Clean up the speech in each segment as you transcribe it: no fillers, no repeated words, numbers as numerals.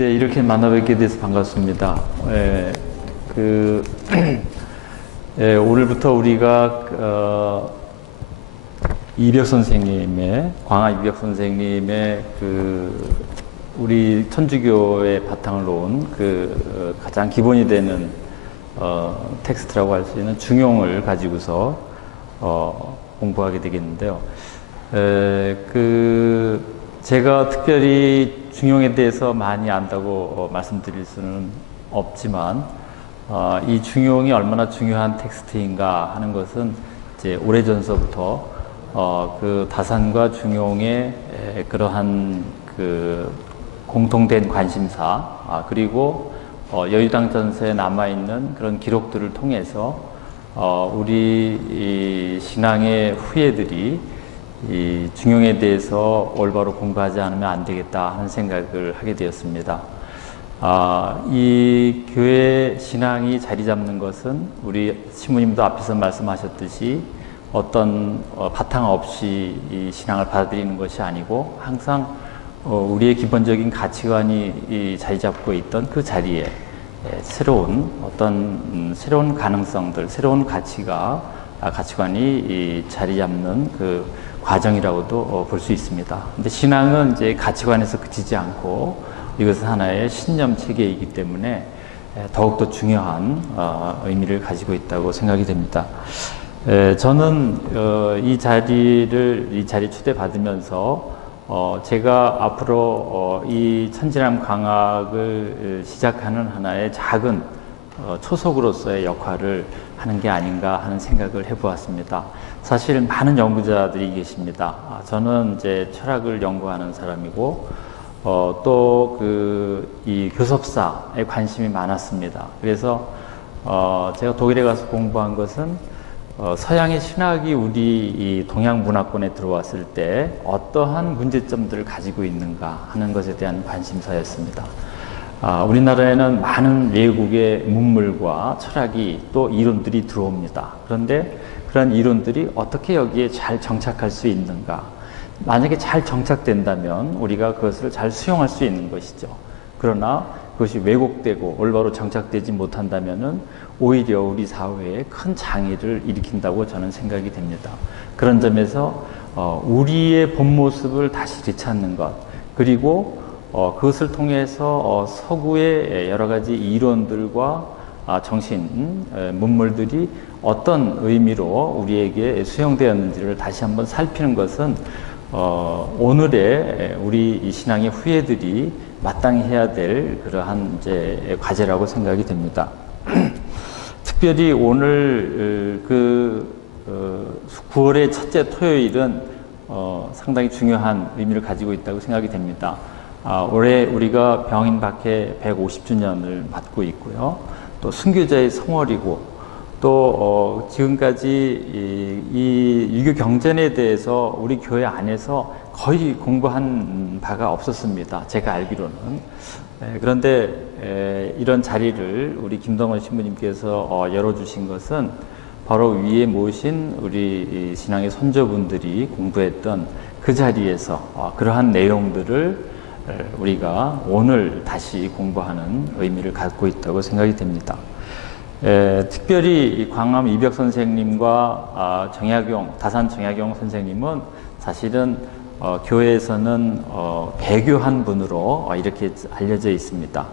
네, 이렇게 만나뵙게 돼서 반갑습니다. 오늘부터 우리가 이벽 선생님의, 광화 이벽 선생님의 우리 천주교의 바탕을 놓은 가장 기본이 되는 텍스트라고 할 수 있는 중용을 가지고서 공부하게 되겠는데요. 제가 특별히 중용에 대해서 많이 안다고 말씀드릴 수는 없지만, 이 중용이 얼마나 중요한 텍스트인가 하는 것은 이제 오래전서부터 다산과 중용의 그러한 공통된 관심사, 그리고 여유당 전서에 남아있는 그런 기록들을 통해서 우리 이 신앙의 후예들이 이 중용에 대해서 올바로 공부하지 않으면 안 되겠다 하는 생각을 하게 되었습니다. 이 교회 신앙이 자리 잡는 것은 우리 신부님도 앞에서 말씀하셨듯이 어떤 바탕 없이 이 신앙을 받아들이는 것이 아니고 항상 우리의 기본적인 가치관이 자리 잡고 있던 그 자리에 새로운 새로운 가능성들, 새로운 가치관이 자리 잡는 과정이라고도 볼 수 있습니다. 근데 신앙은 이제 가치관에서 그치지 않고 이것은 하나의 신념 체계이기 때문에 더욱더 중요한 의미를 가지고 있다고 생각이 됩니다. 저는 이 자리에 초대받으면서 제가 앞으로 이 천지람 강학을 시작하는 하나의 작은 초석으로서의 역할을 하는 게 아닌가 하는 생각을 해보았습니다. 사실 많은 연구자들이 계십니다. 저는 이제 철학을 연구하는 사람이고, 또 이 교섭사에 관심이 많았습니다. 그래서 제가 독일에 가서 공부한 것은 서양의 신학이 우리 이 동양 문화권에 들어왔을 때 어떠한 문제점들을 가지고 있는가 하는 것에 대한 관심사였습니다. 우리나라에는 많은 외국의 문물과 철학이 또 이론들이 들어옵니다. 그런데 그런 이론들이 어떻게 여기에 잘 정착할 수 있는가? 만약에 잘 정착된다면 우리가 그것을 잘 수용할 수 있는 것이죠. 그러나 그것이 왜곡되고 올바로 정착되지 못한다면은 오히려 우리 사회에 큰 장애를 일으킨다고 저는 생각이 됩니다. 그런 점에서 우리의 본 모습을 다시 되찾는 것, 그리고 그것을 통해서 서구의 여러 가지 이론들과 정신, 문물들이 어떤 의미로 우리에게 수용되었는지를 다시 한번 살피는 것은 오늘의 우리 이 신앙의 후예들이 마땅히 해야 될 그러한 이제 과제라고 생각이 됩니다. 특별히 오늘 9월의 첫째 토요일은 상당히 중요한 의미를 가지고 있다고 생각이 됩니다. 올해 우리가 병인 박해 150주년을 맞고 있고요. 또 순교자의 성월이고, 또 지금까지 이 유교 경전에 대해서 우리 교회 안에서 거의 공부한 바가 없었습니다. 제가 알기로는. 그런데 이런 자리를 우리 김동원 신부님께서 열어주신 것은 바로 위에 모신 우리 신앙의 선조분들이 공부했던 그 자리에서 그러한 내용들을 우리가 오늘 다시 공부하는 의미를 갖고 있다고 생각이 됩니다. 특별히 광암 이벽 선생님과 다산 정약용 선생님은 사실은 교회에서는 배교한 분으로 이렇게 알려져 있습니다.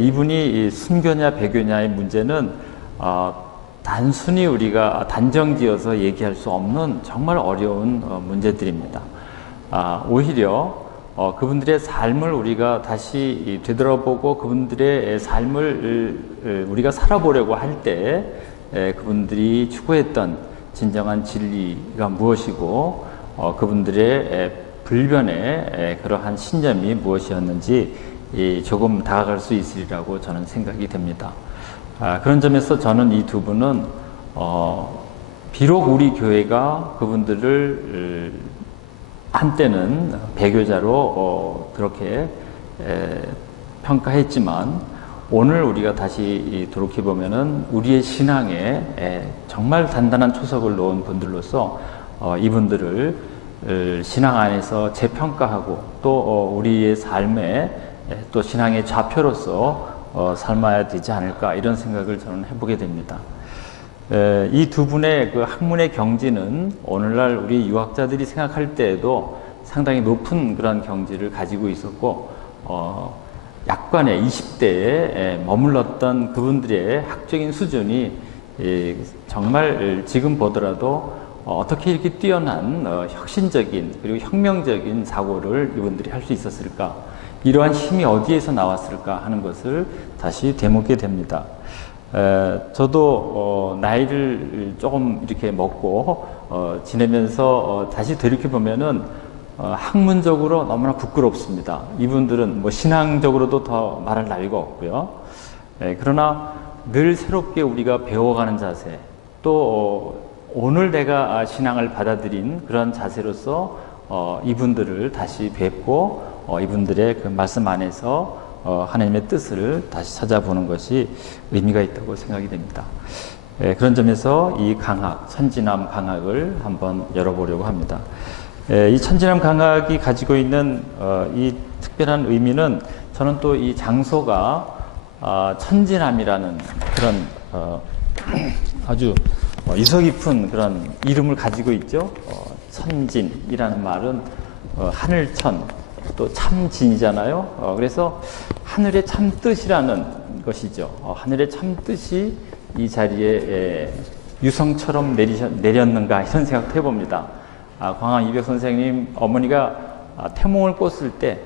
이분이 순교냐 배교냐의 문제는 단순히 우리가 단정지어서 얘기할 수 없는 정말 어려운 문제들입니다. 오히려 그분들의 삶을 우리가 다시 되돌아보고 그분들의 삶을 우리가 살아보려고 할 때 그분들이 추구했던 진정한 진리가 무엇이고 그분들의 불변의 그러한 신념이 무엇이었는지 조금 다가갈 수 있으리라고 저는 생각이 됩니다. 그런 점에서 저는 이 두 분은 비록 우리 교회가 그분들을 한때는 배교자로 그렇게 평가했지만 오늘 우리가 다시 돌이켜보면은 우리의 신앙에 정말 단단한 초석을 놓은 분들로서 이분들을 신앙 안에서 재평가하고 또 우리의 삶에 또 신앙의 좌표로서 삶아야 되지 않을까 이런 생각을 저는 해보게 됩니다. 이 두 분의 그 학문의 경지는 오늘날 우리 유학자들이 생각할 때에도 상당히 높은 그런 경지를 가지고 있었고 약관의 20대에 머물렀던 그분들의 학적인 수준이 정말 지금 보더라도 어떻게 이렇게 뛰어난 혁신적인 그리고 혁명적인 사고를 이분들이 할 수 있었을까, 이러한 힘이 어디에서 나왔을까 하는 것을 다시 되묻게 됩니다. 저도 나이를 조금 이렇게 먹고 지내면서 다시 되돌이켜보면은 학문적으로 너무나 부끄럽습니다. 이분들은 뭐 신앙적으로도 더 말할 나위가 없고요. 그러나 늘 새롭게 우리가 배워가는 자세, 또 오늘 내가 신앙을 받아들인 그런 자세로서 이분들을 다시 뵙고 이분들의 그 말씀 안에서 하나님의 뜻을 다시 찾아보는 것이 의미가 있다고 생각이 됩니다. 그런 점에서 이 강학, 천지남 강학을 한번 열어보려고 합니다. 이 천지남 강학이 가지고 있는 이 특별한 의미는, 저는 또 이 장소가 천지남이라는 그런 아주 유서 깊은 그런 이름을 가지고 있죠. 천진이라는 말은 하늘천, 또 참진이잖아요. 그래서 하늘의 참뜻이라는 것이죠. 하늘의 참뜻이 이 자리에 유성처럼 내렸는가 이런 생각도 해봅니다. 광암 이백 선생님 어머니가 태몽을 꿨을 때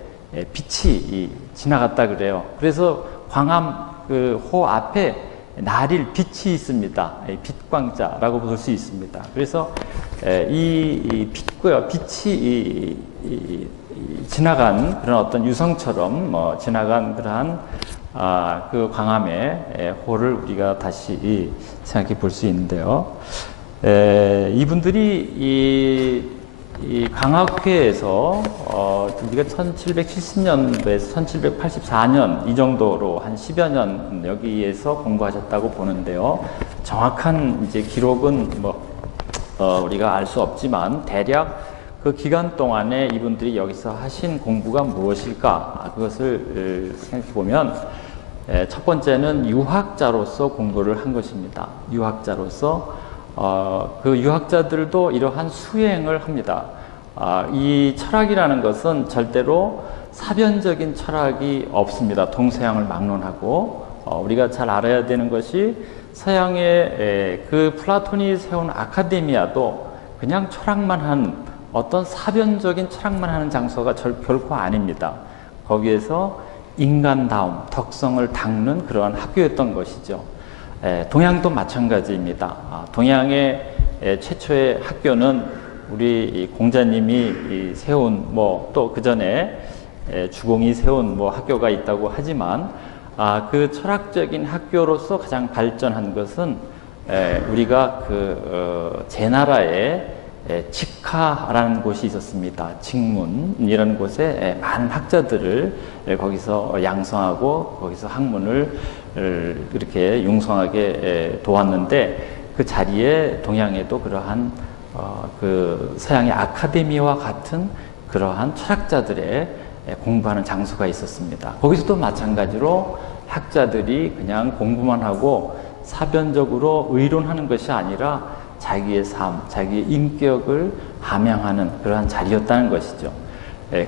빛이 지나갔다 그래요. 그래서 광암 그 호 앞에 나릴 빛이 있습니다. 빛광자라고 볼 수 있습니다. 그래서 이 빛과 빛이 지나간 그런 어떤 유성처럼 지나간 그러한 그 광암의 호를 우리가 다시 생각해 볼 수 있는데요. 이분들이 이 강학회에서 우리가 1770년도에서 1784년 이 정도로 한 10여 년 여기에서 공부하셨다고 보는데요. 정확한 이제 기록은 우리가 알 수 없지만 대략 그 기간 동안에 이분들이 여기서 하신 공부가 무엇일까, 그것을 생각해 보면 첫 번째는 유학자로서 공부를 한 것입니다. 유학자로서 그 유학자들도 이러한 수행을 합니다. 이 철학이라는 것은 절대로 사변적인 철학이 없습니다. 동서양을 막론하고 우리가 잘 알아야 되는 것이, 서양의 그 플라톤이 세운 아카데미아도 그냥 철학만 한, 어떤 사변적인 철학만 하는 장소가 결코 아닙니다. 거기에서 인간다움, 덕성을 닦는 그러한 학교였던 것이죠. 동양도 마찬가지입니다. 동양의 최초의 학교는 우리 공자님이 세운 또 그 전에 주공이 세운 학교가 있다고 하지만, 그 철학적인 학교로서 가장 발전한 것은 우리가 제나라에 직하라는 곳이 있었습니다. 직문이라는 곳에 많은 학자들을 거기서 양성하고 거기서 학문을 이렇게 융성하게 도왔는데, 그 자리에 동양에도 그러한 그 서양의 아카데미와 같은 그러한 철학자들의 공부하는 장소가 있었습니다. 거기서도 마찬가지로 학자들이 그냥 공부만 하고 사변적으로 의론하는 것이 아니라 자기의 삶, 자기의 인격을 함양하는 그러한 자리였다는 것이죠.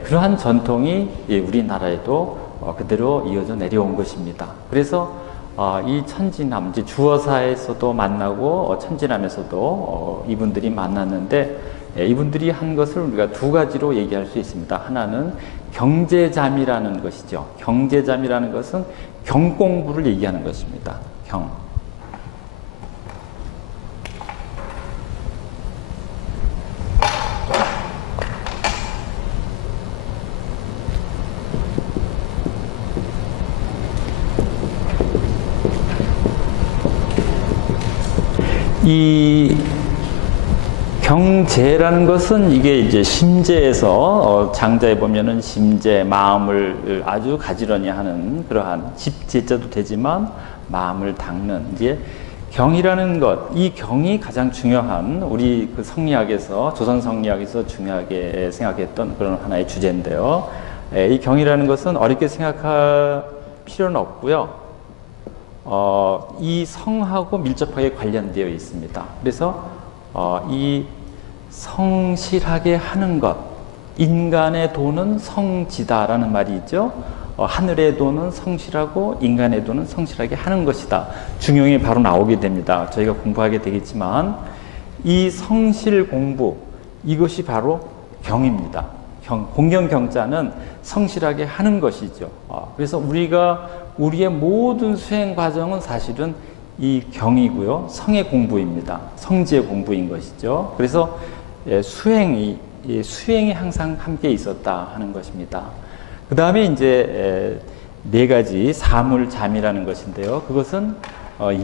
그러한 전통이 우리나라에도 그대로 이어져 내려온 것입니다. 그래서 이 천지남, 이제 주어사에서도 만나고 천지남에서도 이분들이 만났는데, 이분들이 한 것을 우리가 두 가지로 얘기할 수 있습니다. 하나는 경제잠이라는 것이죠. 경제잠이라는 것은 경공부를 얘기하는 것입니다. 경. 이 경제라는 것은 이게 이제 심재에서 장자에 보면은 심재, 마음을 아주 가지런히 하는 그러한 집제자도 되지만 마음을 닦는, 이제 경이라는 것, 이 경이 가장 중요한, 우리 그 성리학에서, 조선 성리학에서 중요하게 생각했던 그런 하나의 주제인데요. 이 경이라는 것은 어렵게 생각할 필요는 없고요. 이 성하고 밀접하게 관련되어 있습니다. 그래서 이 성실하게 하는 것, 인간의 도는 성지다라는 말이 있죠. 하늘의 도는 성실하고 인간의 도는 성실하게 하는 것이다. 중용이 바로 나오게 됩니다. 저희가 공부하게 되겠지만 이 성실 공부, 이것이 바로 경입니다. 공경 경자는 성실하게 하는 것이죠. 그래서 우리의 모든 수행 과정은 사실은 이 경이고요. 성의 공부입니다. 성지의 공부인 것이죠. 그래서 수행이 항상 함께 있었다 하는 것입니다. 그 다음에 이제 네 가지 사물잠이라는 것인데요. 그것은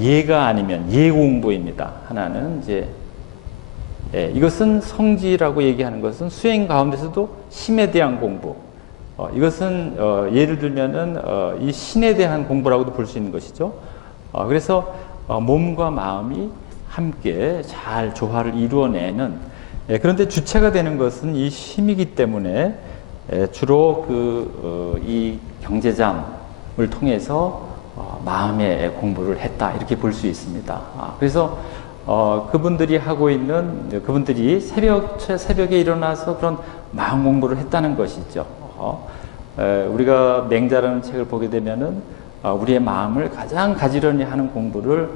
예가 아니면 예 공부입니다. 하나는 이제 이것은 성지라고 얘기하는 것은 수행 가운데서도 심에 대한 공부. 이것은 예를 들면은 이 신에 대한 공부라고도 볼 수 있는 것이죠. 그래서 몸과 마음이 함께 잘 조화를 이루어내는 그런데 주체가 되는 것은 이 심이기 때문에 주로 이 경제잠을 통해서 마음의 공부를 했다 이렇게 볼 수 있습니다. 그래서 그분들이 새벽에 일어나서 그런 마음 공부를 했다는 것이죠. 우리가 맹자라는 책을 보게 되면은 우리의 마음을 가장 가지런히 하는 공부를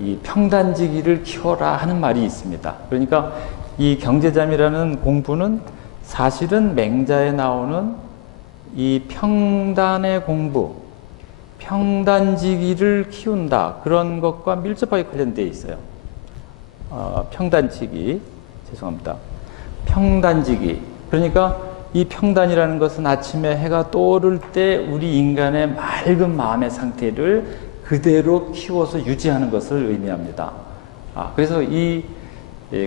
이 평단지기를 키워라 하는 말이 있습니다. 그러니까 이 경제잠이라는 공부는 사실은 맹자에 나오는 이 평단의 공부, 평단지기를 키운다 그런 것과 밀접하게 관련되어 있어요. 평단지기, 죄송합니다. 평단지기. 그러니까 이 평단이라는 것은 아침에 해가 떠오를 때 우리 인간의 맑은 마음의 상태를 그대로 키워서 유지하는 것을 의미합니다. 그래서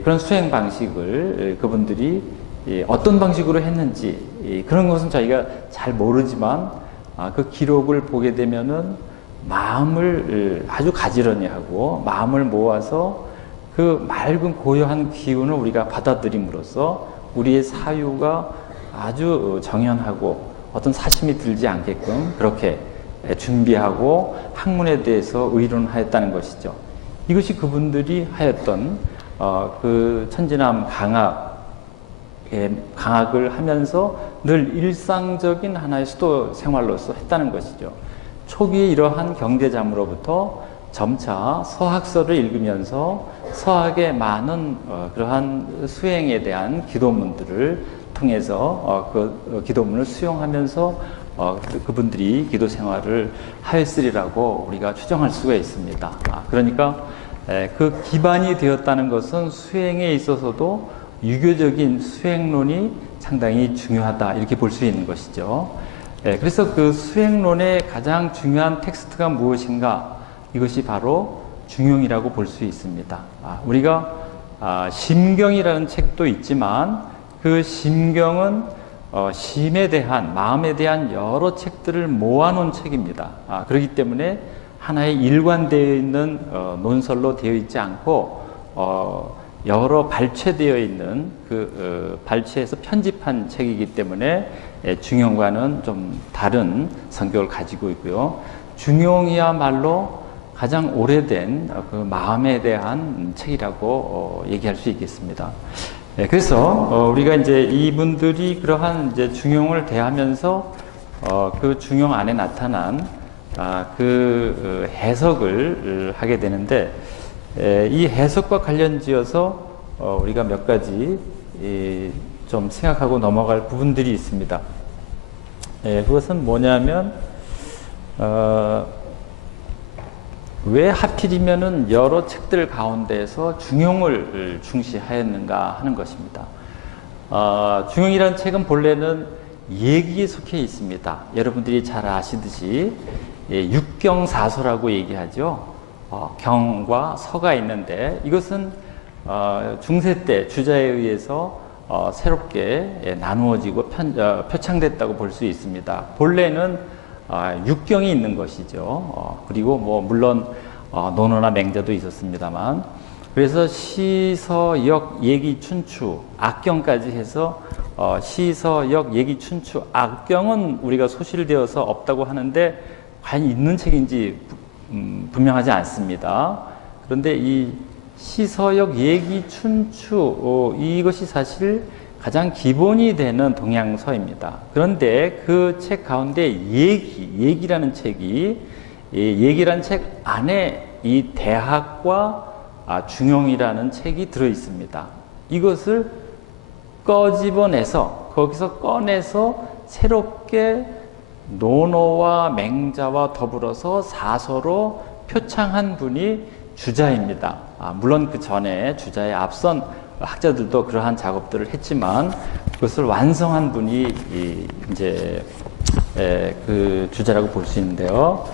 그런 수행 방식을 그분들이 어떤 방식으로 했는지 그런 것은 저희가 잘 모르지만 그 기록을 보게 되면은 마음을 아주 가지런히 하고 마음을 모아서 그 맑은 고요한 기운을 우리가 받아들임으로써 우리의 사유가 아주 정연하고 어떤 사심이 들지 않게끔 그렇게 준비하고 학문에 대해서 의논하였다는 것이죠. 이것이 그분들이 하였던 그 천지남 강학을 하면서 늘 일상적인 하나의 수도 생활로서 했다는 것이죠. 초기에 이러한 경제잠으로부터 점차 서학서를 읽으면서 서학의 많은 그러한 수행에 대한 기도문들을 통해서 그 기도문을 수용하면서 그분들이 기도 생활을 하였으리라고 우리가 추정할 수가 있습니다. 그러니까 그 기반이 되었다는 것은 수행에 있어서도 유교적인 수행론이 상당히 중요하다 이렇게 볼 수 있는 것이죠. 그래서 그 수행론의 가장 중요한 텍스트가 무엇인가? 이것이 바로 중용이라고 볼 수 있습니다. 우리가 심경이라는 책도 있지만 그 심경은 심에 대한 마음에 대한 여러 책들을 모아놓은 책입니다. 그렇기 때문에 하나의 일관되어 있는 논설로 되어 있지 않고 여러 발췌되어 있는 발췌해서 편집한 책이기 때문에 중용과는 좀 다른 성격을 가지고 있고요. 중용이야말로 가장 오래된 그 마음에 대한 책이라고 얘기할 수 있겠습니다. 그래서 우리가 이제 이분들이 그러한 이제 중용을 대하면서 그 중용 안에 나타난 그 해석을 하게 되는데 이 해석과 관련지어서 우리가 몇 가지 좀 생각하고 넘어갈 부분들이 있습니다. 그것은 뭐냐면 왜 하필이면은 여러 책들 가운데서 중용을 중시하였는가 하는 것입니다. 중용이라는 책은 본래는 예기에 속해 있습니다. 여러분들이 잘 아시듯이 육경사서라고 얘기하죠. 경과 서가 있는데 이것은 중세 때 주자에 의해서 새롭게 나누어지고 표창됐다고 볼 수 있습니다. 본래는 육경이 있는 것이죠. 그리고 뭐 물론 논어나 맹자도 있었습니다만 그래서 시, 서, 역, 예기, 춘추, 악경까지 해서 시서역, 얘기, 춘추, 악경은 우리가 소실되어서 없다고 하는데 과연 있는 책인지 분명하지 않습니다. 그런데 이 시서역, 얘기, 춘추 이것이 사실 가장 기본이 되는 동양서입니다. 그런데 그 책 가운데 얘기라는 책이 얘기라는 책 안에 이 대학과 중용이라는 책이 들어 있습니다. 이것을 꺼집어내서 거기서 꺼내서 새롭게 논어와 맹자와 더불어서 사서로 표창한 분이 주자입니다. 물론 그 전에 주자의 앞선 학자들도 그러한 작업들을 했지만 그것을 완성한 분이 이제 그 주자라고 볼 수 있는데요.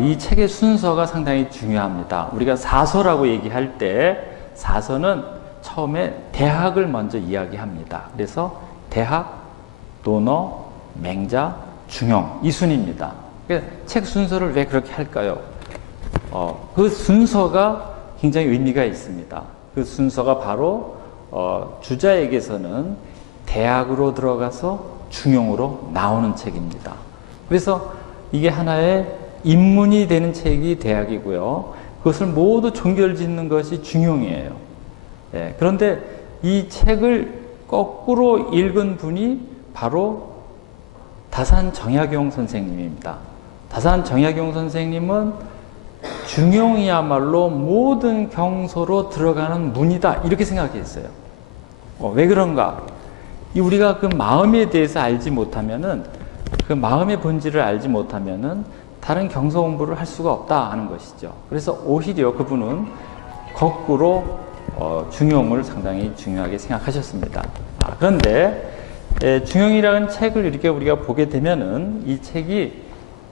이 책의 순서가 상당히 중요합니다. 우리가 사서라고 얘기할 때 사서는 처음에 대학을 먼저 이야기합니다. 그래서 대학, 논어, 맹자, 중용 이 순입니다. 책 순서를 왜 그렇게 할까요? 그 순서가 굉장히 의미가 있습니다. 그 순서가 바로 주자에게서는 대학으로 들어가서 중용으로 나오는 책입니다. 그래서 이게 하나의 입문이 되는 책이 대학이고요. 그것을 모두 종결짓는 것이 중용이에요. 그런데 이 책을 거꾸로 읽은 분이 바로 다산 정약용 선생님입니다. 다산 정약용 선생님은 중용이야말로 모든 경서로 들어가는 문이다 이렇게 생각했어요. 왜 그런가? 우리가 그 마음에 대해서 알지 못하면은 그 마음의 본질을 알지 못하면은 다른 경서 공부를 할 수가 없다 하는 것이죠. 그래서 오히려 그분은 거꾸로 중용을 상당히 중요하게 생각하셨습니다. 그런데 중용이라는 책을 이렇게 우리가 보게 되면은 이 책이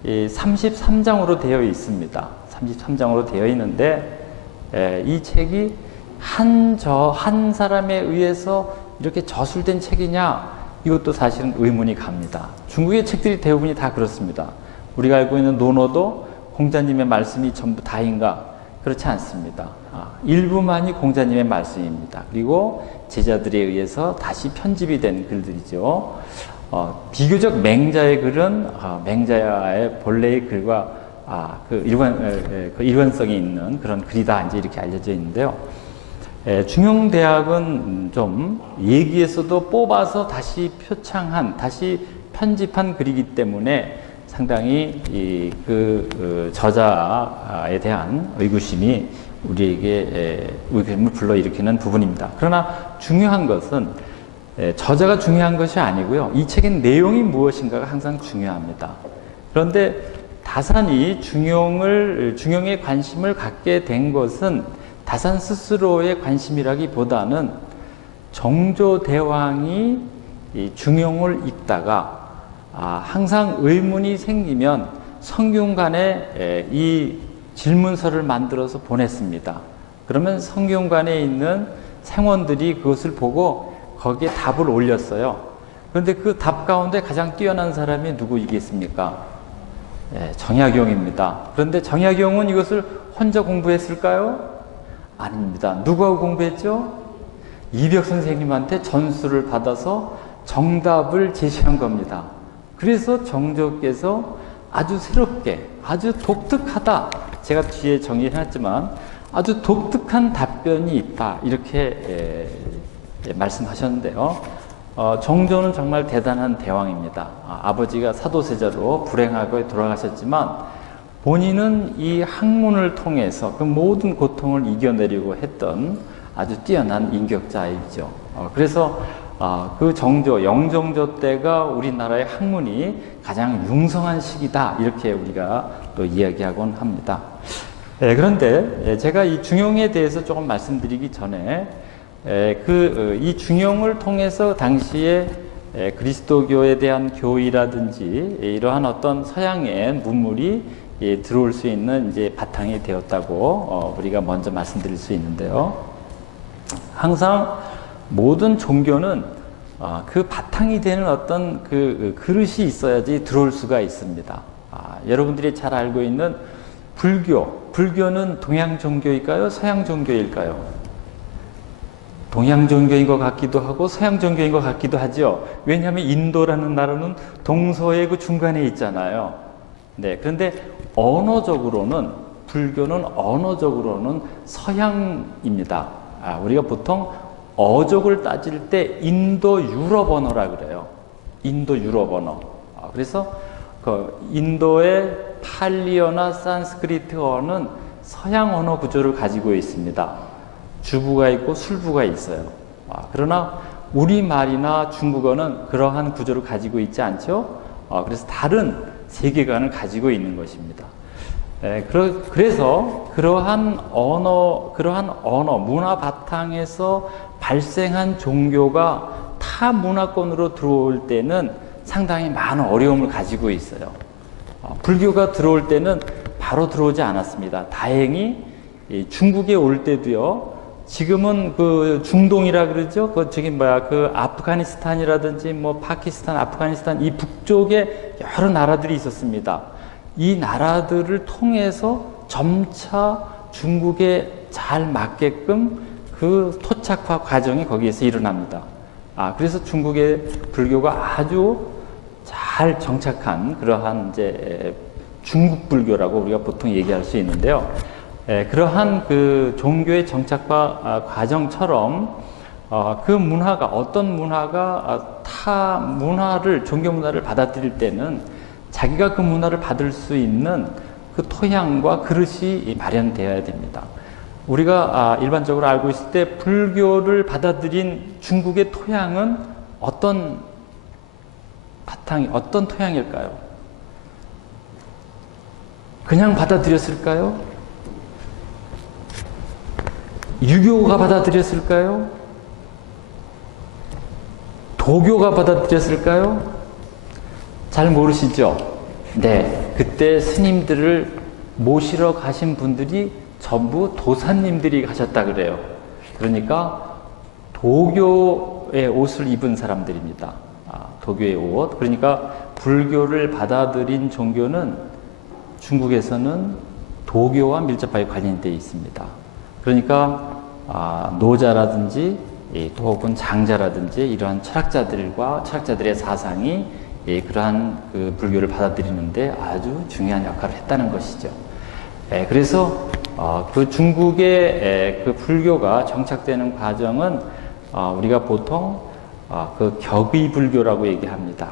33장으로 되어 있습니다. 33장으로 되어 있는데 이 책이 한 사람에 의해서 이렇게 저술된 책이냐 이것도 사실은 의문이 갑니다. 중국의 책들이 대부분이 다 그렇습니다. 우리가 알고 있는 논어도 공자님의 말씀이 전부 다인가? 그렇지 않습니다. 일부만이 공자님의 말씀입니다. 그리고 제자들에 의해서 다시 편집이 된 글들이죠. 비교적 맹자의 글은 맹자의 본래의 글과 그 일관성이 있는 그런 글이다 이제 이렇게 알려져 있는데요. 중용대학은 좀 얘기에서도 뽑아서 다시 표창한, 다시 편집한 글이기 때문에 상당히 그 저자에 대한 의구심이 우리에게 의구심을 불러일으키는 부분입니다. 그러나 중요한 것은 저자가 중요한 것이 아니고요. 이 책의 내용이 무엇인가가 항상 중요합니다. 그런데 다산이 중용에 관심을 갖게 된 것은 다산 스스로의 관심이라기보다는 정조대왕이 중용을 읽다가 항상 의문이 생기면 성균관에 이 질문서를 만들어서 보냈습니다. 그러면 성균관에 있는 생원들이 그것을 보고 거기에 답을 올렸어요. 그런데 그 답 가운데 가장 뛰어난 사람이 누구이겠습니까? 정약용입니다. 그런데 정약용은 이것을 혼자 공부했을까요? 아닙니다. 누구하고 공부했죠? 이벽 선생님한테 전수를 받아서 정답을 제시한 겁니다. 그래서 정조께서 아주 새롭게, 아주 독특하다. 제가 뒤에 정리해놨지만 아주 독특한 답변이 있다. 이렇게 말씀하셨는데요. 정조는 정말 대단한 대왕입니다. 아버지가 사도세자로 불행하게 돌아가셨지만 본인은 이 학문을 통해서 그 모든 고통을 이겨내려고 했던 아주 뛰어난 인격자이죠. 그래서 그 영정조 때가 우리나라의 학문이 가장 융성한 시기다 이렇게 우리가 또 이야기하곤 합니다. 그런데 제가 이 중용에 대해서 조금 말씀드리기 전에 이 중용을 통해서 당시에 그리스도교에 대한 교의라든지 이러한 어떤 서양의 문물이 들어올 수 있는 이제 바탕이 되었다고 우리가 먼저 말씀드릴 수 있는데요. 항상 모든 종교는 그 바탕이 되는 어떤 그 그릇이 있어야지 들어올 수가 있습니다. 여러분들이 잘 알고 있는 불교는 동양 종교일까요? 서양 종교일까요? 동양 종교인 것 같기도 하고 서양 종교인 것 같기도 하죠. 왜냐하면 인도라는 나라는 동서의 그 중간에 있잖아요. 네, 그런데 언어적으로는 불교는 언어적으로는 서양입니다. 우리가 보통 어족을 따질 때 인도 유럽 언어라 그래요. 인도 유럽 언어. 그래서 그 인도의 팔리어나 산스크리트어는 서양 언어 구조를 가지고 있습니다. 주부가 있고 술부가 있어요. 그러나 우리말이나 중국어는 그러한 구조를 가지고 있지 않죠. 그래서 다른 세계관을 가지고 있는 것입니다. 그래서 그러한 언어, 문화 바탕에서 발생한 종교가 타 문화권으로 들어올 때는 상당히 많은 어려움을 가지고 있어요. 불교가 들어올 때는 바로 들어오지 않았습니다. 다행히 중국에 올 때도요. 지금은 그 중동이라 그러죠. 그 아프가니스탄이라든지 뭐 파키스탄, 아프가니스탄 이 북쪽에 여러 나라들이 있었습니다. 이 나라들을 통해서 점차 중국에 잘 맞게끔 그 토착화 과정이 거기에서 일어납니다. 그래서 중국의 불교가 아주 잘 정착한 그러한 이제 중국 불교라고 우리가 보통 얘기할 수 있는데요. 그러한 그 종교의 정착과 과정처럼 그 문화가 어떤 문화가 타 문화를 종교 문화를 받아들일 때는 자기가 그 문화를 받을 수 있는 그 토양과 그릇이 마련되어야 됩니다. 우리가 일반적으로 알고 있을 때 불교를 받아들인 중국의 토양은 어떤 토양일까요? 그냥 받아들였을까요? 유교가 받아들였을까요? 도교가 받아들였을까요? 잘 모르시죠? 네, 그때 스님들을 모시러 가신 분들이 전부 도사님들이 가셨다 그래요. 그러니까 도교의 옷을 입은 사람들입니다. 도교의 옷. 그러니까 불교를 받아들인 종교는 중국에서는 도교와 밀접하게 관련되어 있습니다. 그러니까 노자라든지 또 혹은 장자라든지 이러한 철학자들의 사상이 그러한 그 불교를 받아들이는데 아주 중요한 역할을 했다는 것이죠. 그래서 그 중국의 그 불교가 정착되는 과정은 우리가 보통 그 격의 불교라고 얘기합니다.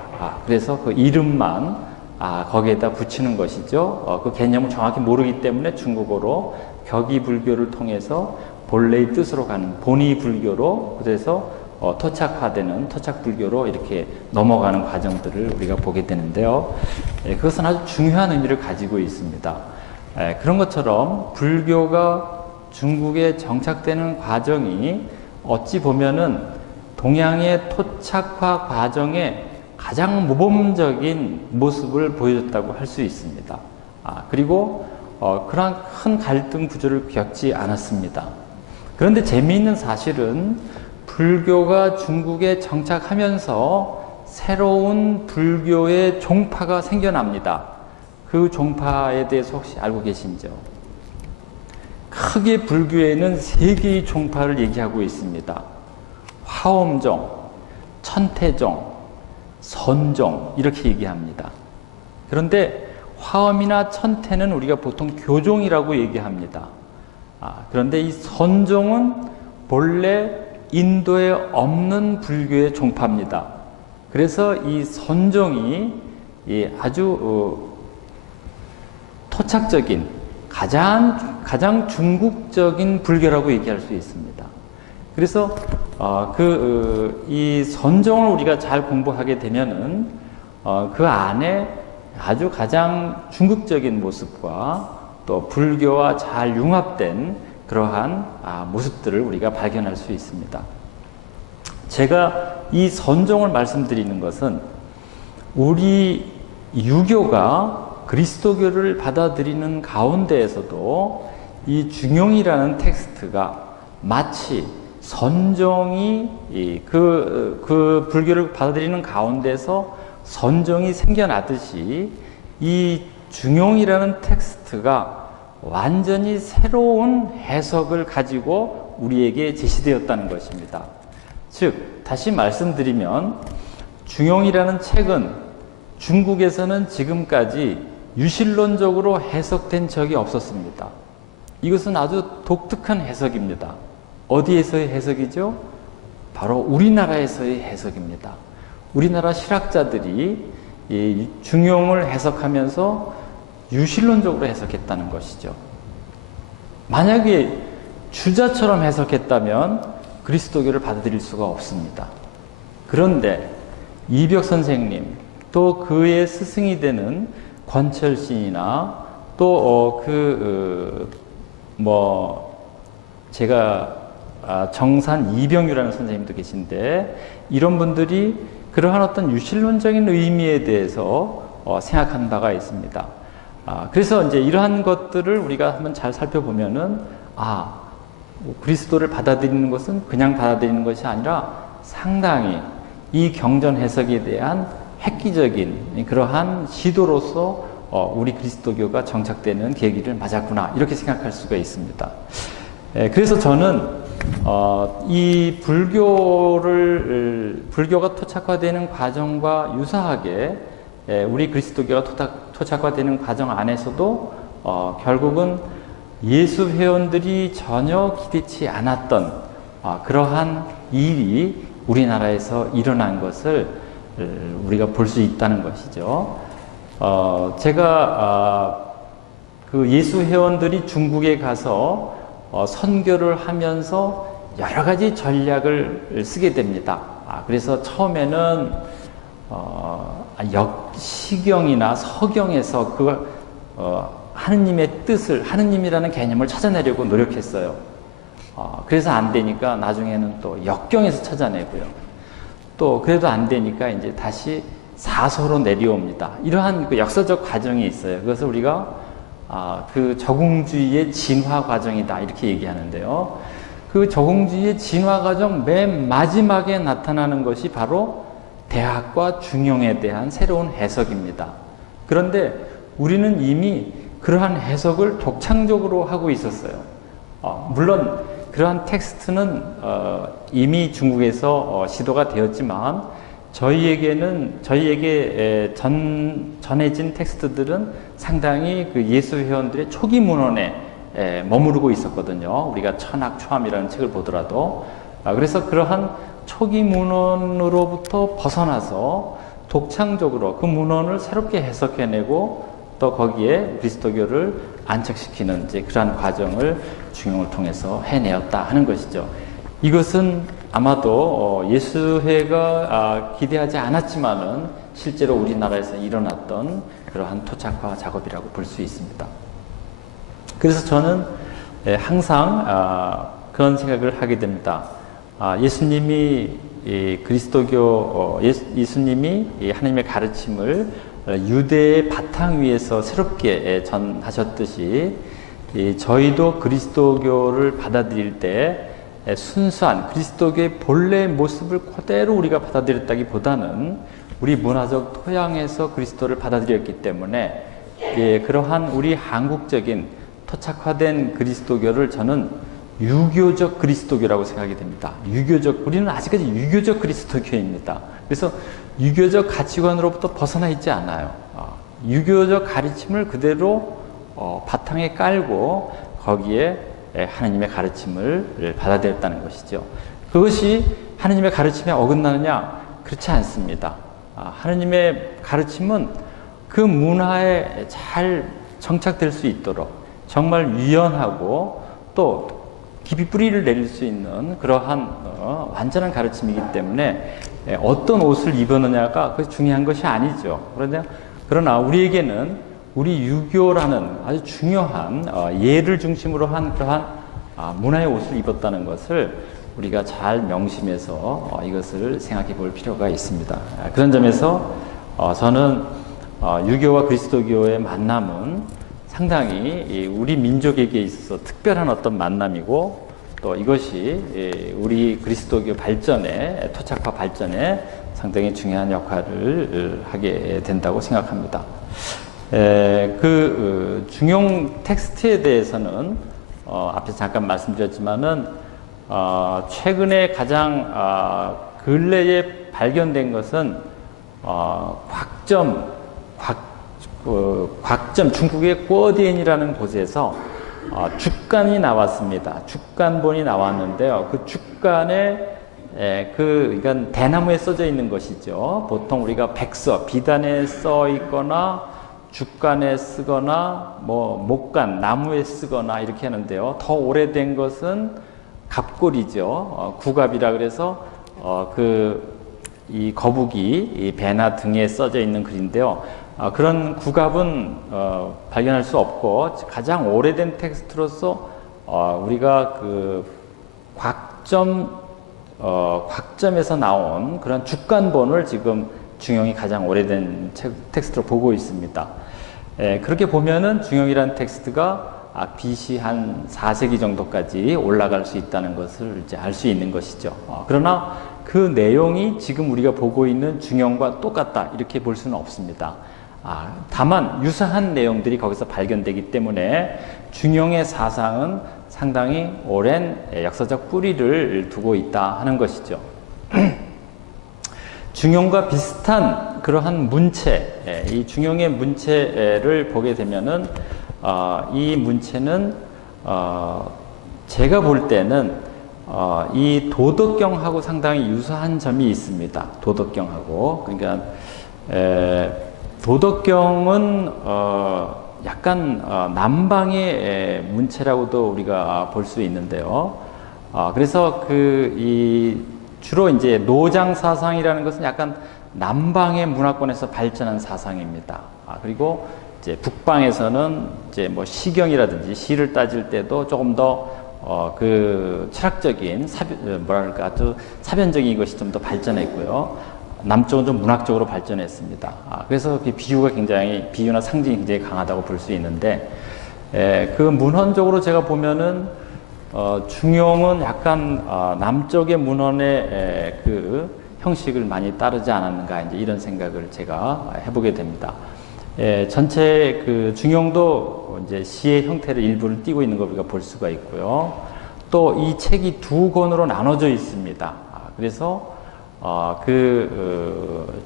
그래서 그 이름만 거기에다 붙이는 것이죠. 그 개념을 정확히 모르기 때문에 중국어로 격의 불교를 통해서 본래의 뜻으로 가는 본의 불교로 그래서 토착화되는 토착 불교로 이렇게 넘어가는 과정들을 우리가 보게 되는데요. 그것은 아주 중요한 의미를 가지고 있습니다. 그런 것처럼 불교가 중국에 정착되는 과정이 어찌 보면은 동양의 토착화 과정의 가장 모범적인 모습을 보여줬다고 할 수 있습니다. 그리고 그러한 큰 갈등 구조를 겪지 않았습니다. 그런데 재미있는 사실은 불교가 중국에 정착하면서 새로운 불교의 종파가 생겨납니다. 그 종파에 대해서 혹시 알고 계신지요? 크게 불교에는 세 개의 종파를 얘기하고 있습니다. 화엄종, 천태종, 선종 이렇게 얘기합니다. 그런데 화엄이나 천태는 우리가 보통 교종이라고 얘기합니다. 그런데 이 선종은 본래 인도에 없는 불교의 종파입니다. 그래서 이 선종이 아주 토착적인 가장 중국적인 불교라고 얘기할 수 있습니다. 그래서 이 선종을 우리가 잘 공부하게 되면은 그 안에 아주 가장 중국적인 모습과 또 불교와 잘 융합된 그러한 모습들을 우리가 발견할 수 있습니다. 제가 이 선종을 말씀드리는 것은 우리 유교가 그리스도교를 받아들이는 가운데에서도 이 중용이라는 텍스트가 마치 선종이 그 불교를 받아들이는 가운데서 선종이 생겨나듯이 이 중용이라는 텍스트가 완전히 새로운 해석을 가지고 우리에게 제시되었다는 것입니다. 즉, 다시 말씀드리면 중용이라는 책은 중국에서는 지금까지 유실론적으로 해석된 적이 없었습니다. 이것은 아주 독특한 해석입니다. 어디에서의 해석이죠? 바로 우리나라에서의 해석입니다. 우리나라 실학자들이 이 중용을 해석하면서 유실론적으로 해석했다는 것이죠. 만약에 주자처럼 해석했다면 그리스도교를 받아들일 수가 없습니다. 그런데 이벽 선생님, 또 그의 스승이 되는 권철 시인이나 또 제가 정산 이병유라는 선생님도 계신데, 이런 분들이 그러한 어떤 유실론적인 의미에 대해서 생각하는 바가 있습니다. 그래서 이제 이러한 것들을 우리가 한번 잘 살펴보면은, 그리스도를 받아들이는 것은 그냥 받아들이는 것이 아니라 상당히 이 경전 해석에 대한 획기적인 그러한 시도로서 우리 그리스도교가 정착되는 계기를 맞았구나, 이렇게 생각할 수가 있습니다. 그래서 저는 이 불교가 토착화되는 과정과 유사하게 우리 그리스도교가 토착화되는 과정 안에서도 결국은 예수 회원들이 전혀 기대치 않았던 그러한 일이 우리나라에서 일어난 것을 우리가 볼 수 있다는 것이죠. 제가 그 예수 회원들이 중국에 가서 선교를 하면서 여러 가지 전략을 쓰게 됩니다. 그래서 처음에는 시경이나 서경에서 하느님의 뜻을, 하느님이라는 개념을 찾아내려고 노력했어요. 그래서 안 되니까 나중에는 또 역경에서 찾아내고요. 또 그래도 안 되니까 이제 다시 사서로 내려옵니다. 이러한 그 역사적 과정이 있어요. 그것을 우리가 그 적응주의의 진화 과정이다, 이렇게 얘기하는데요. 그 적응주의의 진화 과정 맨 마지막에 나타나는 것이 바로 대학과 중용에 대한 새로운 해석입니다. 그런데 우리는 이미 그러한 해석을 독창적으로 하고 있었어요. 물론 그러한 텍스트는 이미 중국에서 시도가 되었지만, 저희에게 전해진 텍스트들은 상당히 그 예수 회원들의 초기 문헌에 머무르고 있었거든요. 우리가 천학초암이라는 책을 보더라도. 그래서 그러한 초기 문헌으로부터 벗어나서 독창적으로 그 문헌을 새롭게 해석해내고 또 거기에 그리스도교를 안착시키는 이제 그러한 과정을 중용을 통해서 해내었다 하는 것이죠. 이것은 아마도 예수회가 기대하지 않았지만은 실제로 우리나라에서 일어났던 그러한 토착화 작업이라고 볼 수 있습니다. 그래서 저는 항상 그런 생각을 하게 됩니다. 예수님이 예수님이 하나님의 가르침을 유대의 바탕 위에서 새롭게 전하셨듯이, 저희도 그리스도교를 받아들일 때 순수한 그리스도교의 본래 모습을 그대로 우리가 받아들였다기보다는 우리 문화적 토양에서 그리스도를 받아들였기 때문에, 그러한 우리 한국적인 토착화된 그리스도교를 저는 유교적 그리스도교라고 생각이 됩니다. 우리는 아직까지 유교적 그리스도교입니다. 그래서 유교적 가치관으로부터 벗어나 있지 않아요. 유교적 가르침을 그대로 바탕에 깔고 거기에 하나님의 가르침을 받아들였다는 것이죠. 그것이 하나님의 가르침에 어긋나느냐? 그렇지 않습니다. 하나님의 가르침은 그 문화에 잘 정착될 수 있도록 정말 유연하고 또 깊이 뿌리를 내릴 수 있는 그러한 완전한 가르침이기 때문에 어떤 옷을 입었느냐가 그것이 중요한 것이 아니죠. 그러나 우리에게는 우리 유교라는 아주 중요한 예를 중심으로 한 그러한 문화의 옷을 입었다는 것을 우리가 잘 명심해서 이것을 생각해 볼 필요가 있습니다. 그런 점에서 저는 유교와 그리스도교의 만남은 상당히 우리 민족에게 있어서 특별한 어떤 만남이고, 또 이것이 우리 그리스도교 발전에, 토착화 발전에 상당히 중요한 역할을 하게 된다고 생각합니다. 중용 텍스트에 대해서는 앞에서 잠깐 말씀드렸지만은 최근에 가장 근래에 발견된 것은 곽점 중국의 궈디엔이라는 곳에서 죽간이 나왔습니다. 죽간본이 나왔는데요. 그 죽간에 이건 대나무에 써져 있는 것이죠. 보통 우리가 백서, 비단에 써 있거나 죽간에 쓰거나 목간, 나무에 쓰거나 이렇게 하는데요. 더 오래된 것은 갑골이죠. 구갑이라 그래서 이 거북이, 이 배나 등에 써져 있는 글인데요. 그런 구갑은 발견할 수 없고 가장 오래된 텍스트로서 우리가 곽점에서 나온 그런 죽간본을 지금 중용이 가장 오래된 텍스트로 보고 있습니다. 그렇게 보면은 중용이라는 텍스트가 BC 한 4세기 정도까지 올라갈 수 있다는 것을 이제 알 수 있는 것이죠. 그러나 그 내용이 지금 우리가 보고 있는 중용과 똑같다 이렇게 볼 수는 없습니다. 다만 유사한 내용들이 거기서 발견되기 때문에 중용의 사상은 상당히 오랜 역사적 뿌리를 두고 있다 하는 것이죠. 중용과 비슷한 그러한 문체, 이 중용의 문체를 보게 되면은 이 문체는 제가 볼 때는 이 도덕경하고 상당히 유사한 점이 있습니다. 도덕경하고. 그러니까 도덕경은 약간 남방의 문체라고도 우리가 볼 수 있는데요. 그래서 주로 이제 노장 사상이라는 것은 약간 남방의 문화권에서 발전한 사상입니다. 그리고 이제 북방에서는 이제 시경이라든지 시를 따질 때도 조금 더 철학적인 아주 사변적인 것이 좀 더 발전했고요. 남쪽은 좀 문학적으로 발전했습니다. 그래서 비유나 상징이 굉장히 강하다고 볼 수 있는데, 그 문헌적으로 제가 보면은 중용은 약간 남쪽의 문헌의 그 형식을 많이 따르지 않았는가 이제 이런 생각을 제가 해보게 됩니다. 전체 중용도 이제 시의 형태를 일부를 띠고 있는 걸 우리가 볼 수가 있고요. 또 이 책이 두 권으로 나눠져 있습니다. 그래서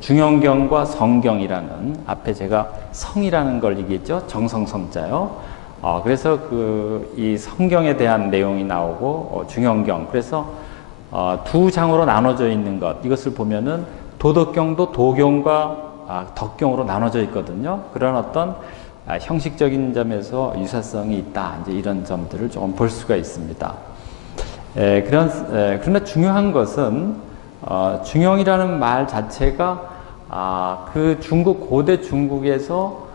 중용경과 성경이라는, 앞에 제가 성이라는 걸 얘기했죠. 정성성자요. 그래서 이 성경에 대한 내용이 나오고 중용경, 그래서 두 장으로 나눠져 있는 것, 이것을 보면은 도덕경도 도경과 덕경으로 나눠져 있거든요. 그런 어떤 형식적인 점에서 유사성이 있다, 이제 이런 점들을 조금 볼 수가 있습니다. 그러나 중요한 것은 중용이라는 말 자체가 고대 중국에서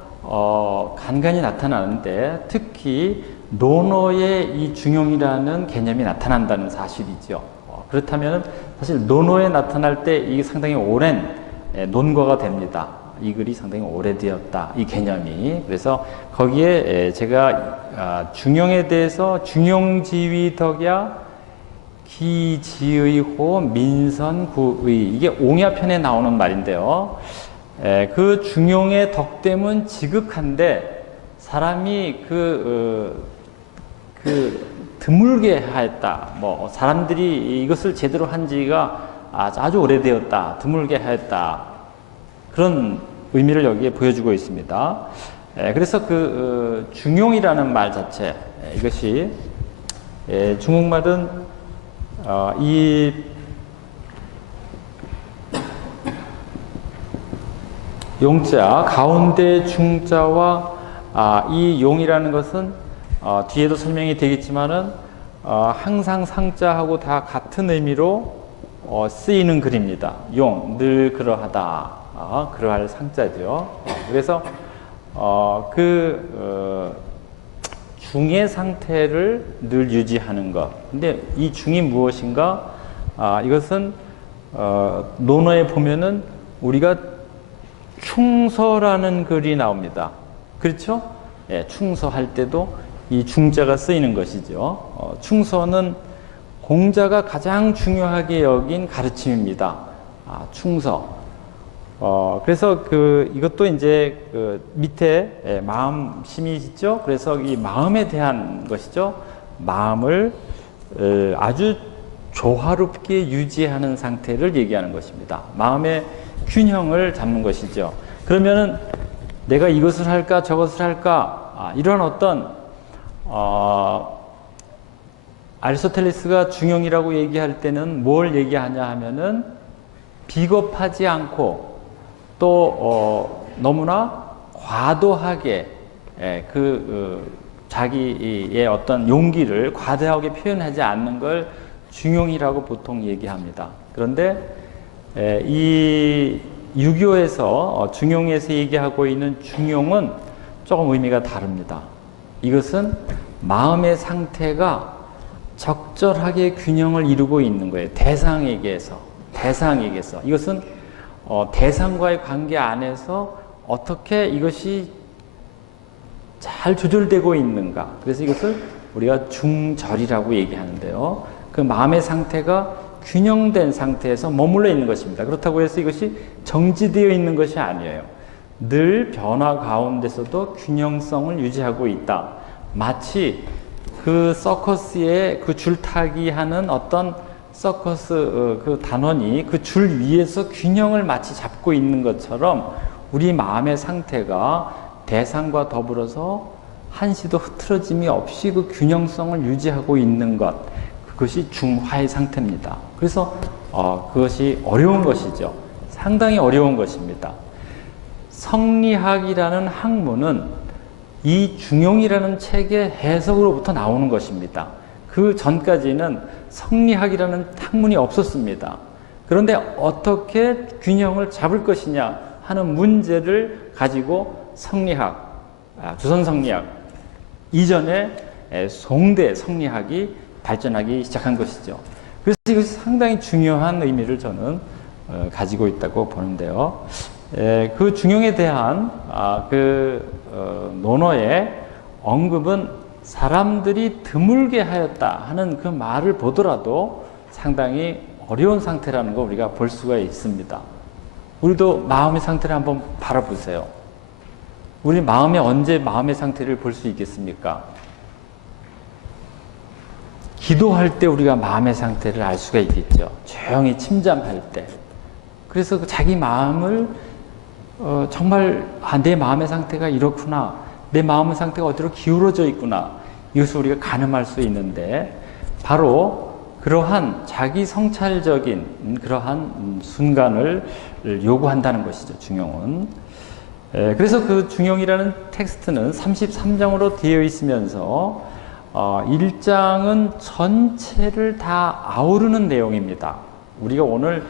간간히 나타나는데, 특히 논어에 이 중용이라는 개념이 나타난다는 사실이죠. 그렇다면 사실 논어에 나타날 때 이게 상당히 오랜 논거가 됩니다. 이 글이 상당히 오래되었다, 이 개념이. 그래서 거기에 제가 중용에 대해서 중용지위덕야 기지의호 민선구의, 이게 옹야편에 나오는 말인데요. 그 중용의 덕됨은 지극한데 사람이 드물게 하였다. 사람들이 이것을 제대로 한 지가 아주 오래되었다. 드물게 하였다. 그런 의미를 여기에 보여주고 있습니다. 그래서 중용이라는 말 자체, 이것이 중국말은 이 용자, 가운데 중자와 이 용이라는 것은 뒤에도 설명이 되겠지만은 항상 상자하고 다 같은 의미로 쓰이는 글입니다. 용, 늘 그러하다, 그러할 상자죠. 그래서 중의 상태를 늘 유지하는 것. 근데 이 중이 무엇인가? 이것은 논어에 보면은 우리가 충서라는 글이 나옵니다. 그렇죠? 충서할 때도 이 중자가 쓰이는 것이죠. 충서는 공자가 가장 중요하게 여긴 가르침입니다. 충서. 그래서 이것도 이제 밑에 마음심이 있죠. 그래서 이 마음에 대한 것이죠. 마음을 아주 조화롭게 유지하는 상태를 얘기하는 것입니다. 마음의 균형을 잡는 것이죠. 그러면은 내가 이것을 할까 저것을 할까 이런 어떤 아리스토텔레스가 중용이라고 얘기할 때는 뭘 얘기하냐 하면은 비겁하지 않고 또 너무나 과도하게 자기의 어떤 용기를 과도하게 표현하지 않는 걸 중용이라고 보통 얘기합니다. 그런데 이 유교에서 중용에서 얘기하고 있는 중용은 조금 의미가 다릅니다. 이것은 마음의 상태가 적절하게 균형을 이루고 있는 거예요. 대상에게서. 이것은 대상과의 관계 안에서 어떻게 이것이 잘 조절되고 있는가. 그래서 이것을 우리가 중절이라고 얘기하는데요. 그 마음의 상태가 균형된 상태에서 머물러 있는 것입니다. 그렇다고 해서 이것이 정지되어 있는 것이 아니에요. 늘 변화 가운데서도 균형성을 유지하고 있다. 마치 그 서커스의 그 줄타기 하는 어떤 서커스 그 단원이 그 줄 위에서 균형을 마치 잡고 있는 것처럼 우리 마음의 상태가 대상과 더불어서 한시도 흐트러짐이 없이 그 균형성을 유지하고 있는 것, 그것이 중화의 상태입니다. 그래서 그것이 어려운 것이죠. 상당히 어려운 것입니다. 성리학이라는 학문은 이 중용이라는 책의 해석으로부터 나오는 것입니다. 그 전까지는 성리학이라는 학문이 없었습니다. 그런데 어떻게 균형을 잡을 것이냐 하는 문제를 가지고 성리학, 조선 성리학 이전에 송대 성리학이 발전하기 시작한 것이죠. 그래서 이것이 상당히 중요한 의미를 저는 가지고 있다고 보는데요. 그 중용에 대한 논어의 언급은 사람들이 드물게 하였다 하는 그 말을 보더라도 상당히 어려운 상태라는 거 우리가 볼 수가 있습니다. 우리도 마음의 상태를 한번 바라보세요. 우리 마음에 언제 마음의 상태를 볼 수 있겠습니까? 기도할 때 우리가 마음의 상태를 알 수가 있겠죠. 조용히 침잠할 때. 그래서 자기 마음을 정말 내 마음의 상태가 이렇구나. 내 마음의 상태가 어디로 기울어져 있구나. 이것을 우리가 가늠할 수 있는데 바로 그러한 자기 성찰적인 그러한 순간을 요구한다는 것이죠. 중용은. 그래서 그 중용이라는 텍스트는 33장으로 되어 있으면서 1장은 전체를 다 아우르는 내용입니다. 우리가 오늘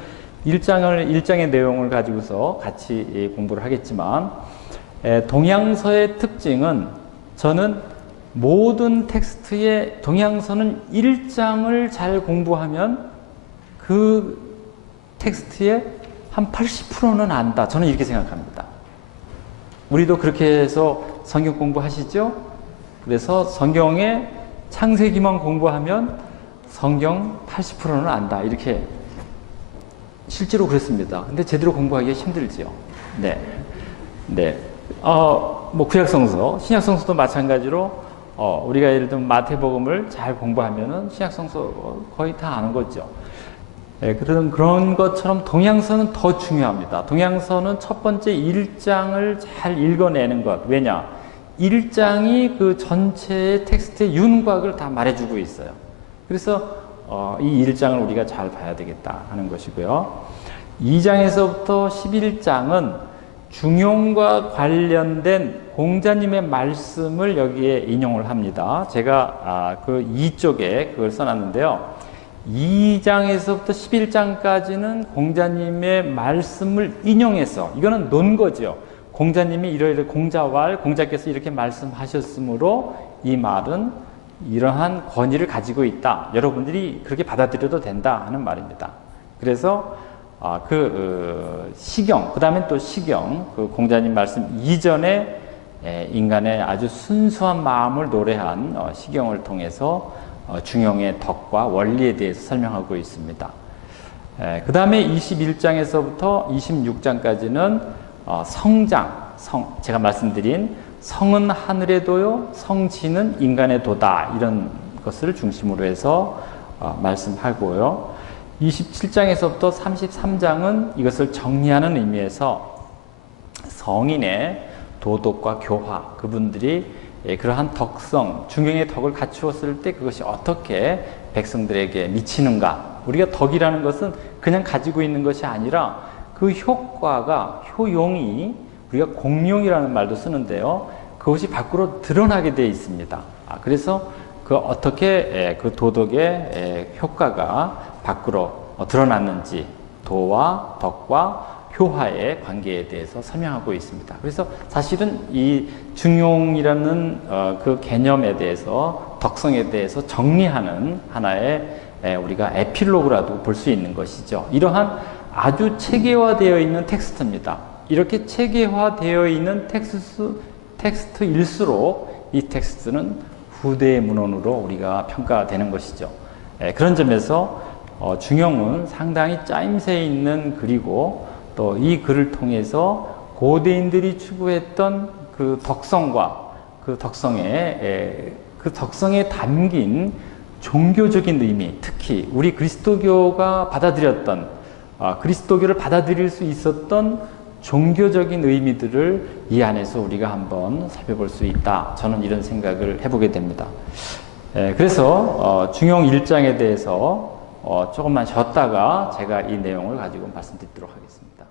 1장의 내용을 가지고서 같이 공부를 하겠지만 동양서의 특징은 저는 모든 텍스트의 동양서는 1장을 잘 공부하면 그 텍스트의 한 80%는 안다. 저는 이렇게 생각합니다. 우리도 그렇게 해서 성경 공부하시죠? 그래서 성경의 창세기만 공부하면 성경 80%는 안다. 이렇게 실제로 그랬습니다. 근데 제대로 공부하기가 힘들지요. 네. 뭐 구약성서, 신약성서도 마찬가지로 우리가 예를 들면 마태복음을 잘 공부하면은 신약성서 거의 다 아는 거죠. 그런 것처럼 동양서는 더 중요합니다. 동양서는 첫 번째 1장을 잘 읽어내는 것. 왜냐? 1장이 그 전체의 텍스트의 윤곽을 다 말해주고 있어요. 그래서 이 1장을 우리가 잘 봐야 되겠다 하는 것이고요. 2장에서부터 11장은 중용과 관련된 공자님의 말씀을 여기에 인용을 합니다. 제가 그 2쪽에 그걸 써놨는데요. 2장에서부터 11장까지는 공자님의 말씀을 인용해서 이거는 논거죠. 공자님이 이러이러 공자께서 이렇게 말씀하셨으므로 이 말은 이러한 권위를 가지고 있다. 여러분들이 그렇게 받아들여도 된다 하는 말입니다. 그래서 시경, 그 다음에 또 시경, 그 공자님 말씀 이전에 인간의 아주 순수한 마음을 노래한 시경을 통해서 중용의 덕과 원리에 대해서 설명하고 있습니다. 그 다음에 21장에서부터 26장까지는 제가 말씀드린 성은 하늘의 도요, 성지는 인간의 도다 이런 것을 중심으로 해서 말씀하고요. 27장에서부터 33장은 이것을 정리하는 의미에서 성인의 도덕과 교화, 그분들이 그러한 덕성, 중용의 덕을 갖추었을 때 그것이 어떻게 백성들에게 미치는가. 우리가 덕이라는 것은 그냥 가지고 있는 것이 아니라 그 효과가, 효용이, 우리가 공용이라는 말도 쓰는데요. 그것이 밖으로 드러나게 되어 있습니다. 그래서 그 어떻게 그 도덕의 효과가 밖으로 드러났는지, 도와 덕과 효화의 관계에 대해서 설명하고 있습니다. 그래서 사실은 이 중용이라는 그 개념에 대해서, 덕성에 대해서 정리하는 하나의 우리가 에필로그라도 볼 수 있는 것이죠. 이러한 아주 체계화되어 있는 텍스트입니다. 이렇게 체계화되어 있는 텍스트일수록 이 텍스트는 후대의 문헌으로 우리가 평가되는 것이죠. 그런 점에서 중용은 상당히 짜임새 있는 글이고, 또 이 글을 통해서 고대인들이 추구했던 그 덕성과 그 덕성에 담긴 종교적인 의미, 특히 우리 그리스도교가 받아들였던, 그리스도교를 받아들일 수 있었던 종교적인 의미들을 이 안에서 우리가 한번 살펴볼 수 있다. 저는 이런 생각을 해보게 됩니다. 그래서 중용 1장에 대해서 조금만 쉬었다가 제가 이 내용을 가지고 말씀드리도록 하겠습니다.